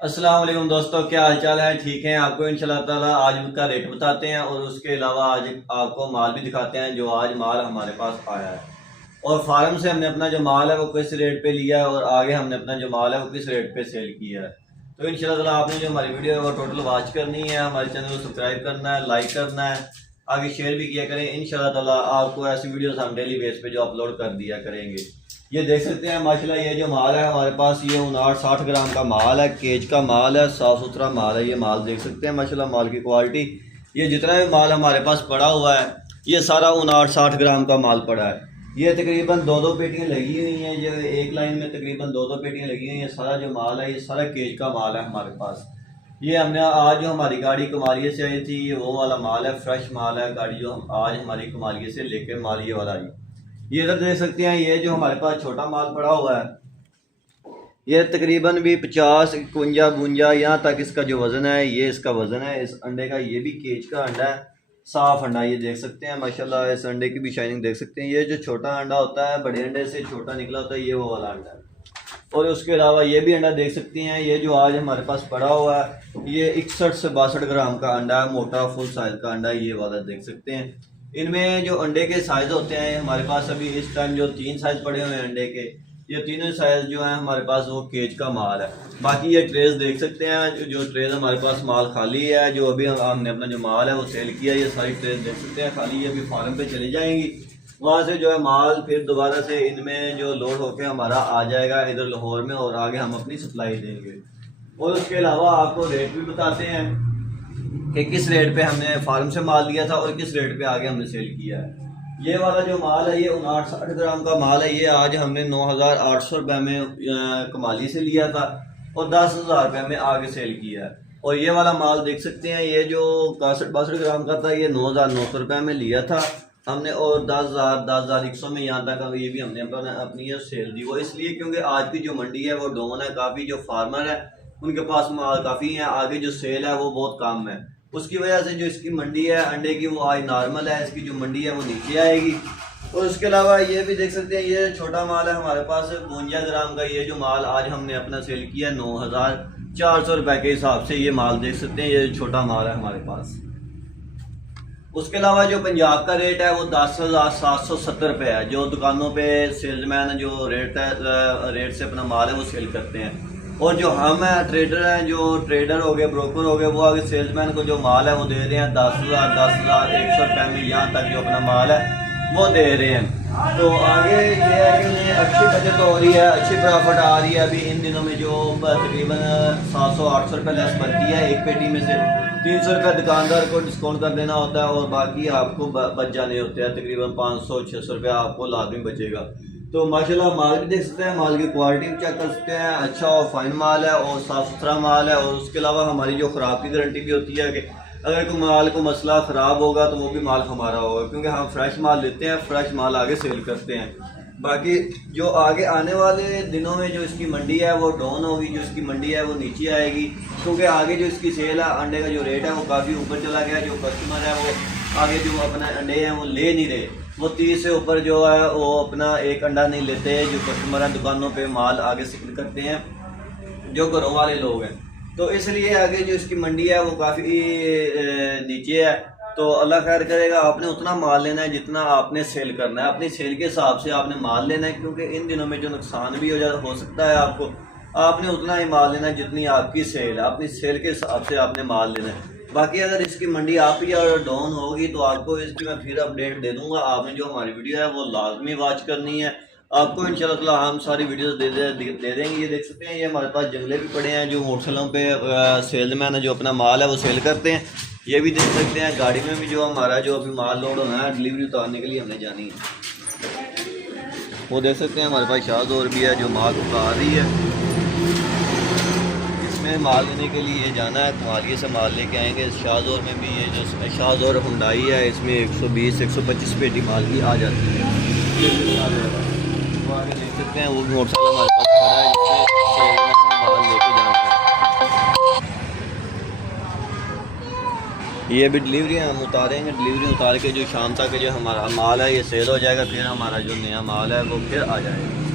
अस्सलाम वालेकुम दोस्तों, क्या हाल चाल है? ठीक है। आपको इंशाल्लाह ताला आज का रेट बताते हैं और उसके अलावा आज आपको माल भी दिखाते हैं जो आज माल हमारे पास आया है और फार्म से हमने अपना जो माल है वो किस रेट पे लिया है और आगे हमने अपना जो माल है वो किस रेट पे सेल किया है। तो इंशाल्लाह ताला आपने जो हमारी वीडियो है वो टोटल वॉच करनी है, हमारे चैनल को सब्सक्राइब करना है, लाइक करना है, आगे शेयर भी किया करें। इंशाल्लाह ताला आपको ऐसी वीडियोस हम डेली बेस पे जो अपलोड कर दिया करेंगे। ये देख सकते हैं माशाल्लाह, ये जो माल है हमारे पास ये 59-60 ग्राम का माल है, केज का माल है, साफ़ सुथरा माल है। ये माल देख सकते हैं माशाल्लाह, माल की क्वालिटी। ये जितना भी माल हमारे पास पड़ा हुआ है ये सारा 59-60 ग्राम का माल पड़ा है। ये तकरीबन दो पेटियाँ लगी हुई हैं, ये एक लाइन में तकरीबन दो पेटियाँ लगी हुई हैं। सारा जो माल है ये सारा केज का माल है हमारे पास। ये हमने आज जो हमारी गाड़ी कमालिया से आई थी ये वो वाला माल है, फ्रेश माल है। गाड़ी जो आज हमारी कमालिया से लेके माल ये वाला आई। ये इधर देख सकते हैं, ये जो हमारे पास छोटा माल पड़ा हुआ है ये तकरीबन भी 50, 51, 52 यहाँ तक इसका जो वज़न है ये इसका वज़न है इस अंडे का। ये भी केज का अंडा है, साफ़ अंडा। ये देख सकते हैं माशाल्लाह, इस अंडे की भी शाइनिंग देख सकते हैं। ये जो छोटा अंडा होता है बड़े अंडे से छोटा निकला होता है, ये वो वाला अंडा है। और उसके अलावा ये भी अंडा देख सकते हैं, ये जो आज हमारे पास पड़ा हुआ है ये 61 से 62 ग्राम का अंडा है, मोटा फुल साइज़ का अंडा है। ये वाला देख सकते हैं। इनमें जो अंडे के साइज़ होते हैं हमारे पास अभी इस टाइम जो 3 साइज़ पड़े हुए हैं अंडे के, ये तीनों साइज़ जो है हमारे पास वो केज का माल है। बाकी ये ट्रेस देख सकते हैं, जो ट्रेस हमारे पास माल खाली है, जो अभी हमने अपना जो माल है वो सेल किया, ये सारी ट्रेस देख सकते हैं खाली। ये अभी फार्म पे चली जाएंगी, वहाँ से जो है माल फिर दोबारा से इनमें जो लोड होके हमारा आ जाएगा इधर लाहौर में और आगे हम अपनी सप्लाई देंगे। और उसके अलावा आपको रेट भी बताते हैं कि किस रेट पे हमने फार्म से माल लिया था और किस रेट पे आगे हमने सेल किया है। ये वाला जो माल है ये 59-60 ग्राम का माल है। ये आज हमने 9,800 रुपये में कमाली से लिया था और 10,000 रुपये में आगे सेल किया है। और ये वाला माल देख सकते हैं, ये जो 61-62 ग्राम का था ये 9,900 रुपये में लिया था हमने और 10,100 में यहाँ तक ये भी हमने अपनी सेल दी। वो इसलिए क्योंकि आज की जो मंडी है वो डाउन है, काफ़ी जो फार्मर है उनके पास माल काफ़ी है, आगे जो सेल है वो बहुत कम है। उसकी वजह से जो इसकी मंडी है अंडे की वो आज नॉर्मल है, इसकी जो मंडी है वो नीचे आएगी। और उसके अलावा ये भी देख सकते हैं, ये छोटा माल है हमारे पास 52 ग्राम का। ये जो माल आज हमने अपना सेल किया 9,400 रुपये के हिसाब से ये माल देख सकते हैं, ये छोटा माल है हमारे पास। उसके अलावा जो पंजाब का रेट है वो 10,770 रुपये है। जो दुकानों पे सेल्समैन जो रेट से अपना माल है वो सेल करते हैं। और जो हम ट्रेडर हैं, जो ट्रेडर हो गए, ब्रोकर हो गए, वो आगे सेल्समैन को जो माल है वो दे रहे हैं 10,100 रुपये में, यहाँ तक जो अपना माल है वो दे रहे हैं। तो आगे ये है कि उन्हें अच्छी बचत हो रही है, अच्छी प्रॉफिट आ रही है। अभी इन दिनों में जो तकरीबन 700-800 रुपये लेस बनती है एक पेटी में से, 300 रुपये दुकानदार को डिस्काउंट कर देना होता है और बाकी आपको बच जाने होते हैं। तकरीबन 500-600 रुपये आपको लाजमी बचेगा। तो माशाल्लाह माल भी देख सकते हैं, माल की क्वालिटी भी चेक कर सकते हैं, अच्छा और फाइन माल है और साफ़ सुथरा माल है। और उसके अलावा हमारी जो ख़राब की गारंटी भी होती है कि अगर कोई माल को मसला ख़राब होगा तो वो भी माल हमारा होगा, क्योंकि हम फ्रेश माल लेते हैं, फ्रेश माल आगे सेल करते हैं। बाकी जो आगे आने वाले दिनों में जो इसकी मंडी है वो डाउन होगी, जो इसकी मंडी है वो नीचे आएगी, क्योंकि आगे जो इसकी सेल है अंडे का जो रेट है वो काफ़ी ऊपर चला गया। जो कस्टमर है वो आगे जो अपना अंडे हैं वो ले नहीं रहे, वो 30 से ऊपर जो है वो अपना एक अंडा नहीं लेते। जो कस्टमर है दुकानों पे माल आगे सेल करते हैं जो घरों वाले लोग हैं, तो इसलिए आगे जो इसकी मंडी है वो काफ़ी नीचे है। तो अल्लाह खैर करेगा, आपने उतना माल लेना है जितना आपने सेल करना है, अपनी सेल के हिसाब से आपने माल लेना है, क्योंकि इन दिनों में जो नुकसान भी हो सकता है आपको, आपने उतना ही माल लेना है जितनी आपकी सेल है, अपनी सेल के हिसाब से आपने माल लेना है। बाकी अगर इसकी मंडी आप ही और डाउन होगी तो आपको इसकी मैं फिर अपडेट दे दूंगा। आपने जो हमारी वीडियो है वो लाजमी वॉच करनी है, आपको इंशाल्लाह हम सारी वीडियोस दे देंगे। ये देख सकते हैं, ये हमारे पास जंगले भी पड़े हैं जो होलसेलों पे सेलमैन है जो अपना माल है वो सेल करते हैं। ये भी देख सकते हैं, गाड़ी में भी जो हमारा जो अभी माल लोड होना है डिलीवरी उतारने के लिए हमने जानी है, वो देख सकते हैं। हमारे पास शाहजोर भी है जो माल उतार रही है। माल लेने के लिए जाना है, कमालिया से माल लेके आएंगे। शाहजोर में भी ये जो शाहजोर हुंडई है इसमें 120-125 पेटी माल की आ जाती है। वो आगे देख सकते हैं, वो मोटरसाइकिल हमारे पास खड़ा है जिसमें माल लेके जाना है। ये भी डिलीवरी हम उतारेंगे, डिलीवरी उतार के जो शाम तक जो हमारा माल है ये सेल हो जाएगा, फिर हमारा जो नया माल है वो फिर आ जाएगा।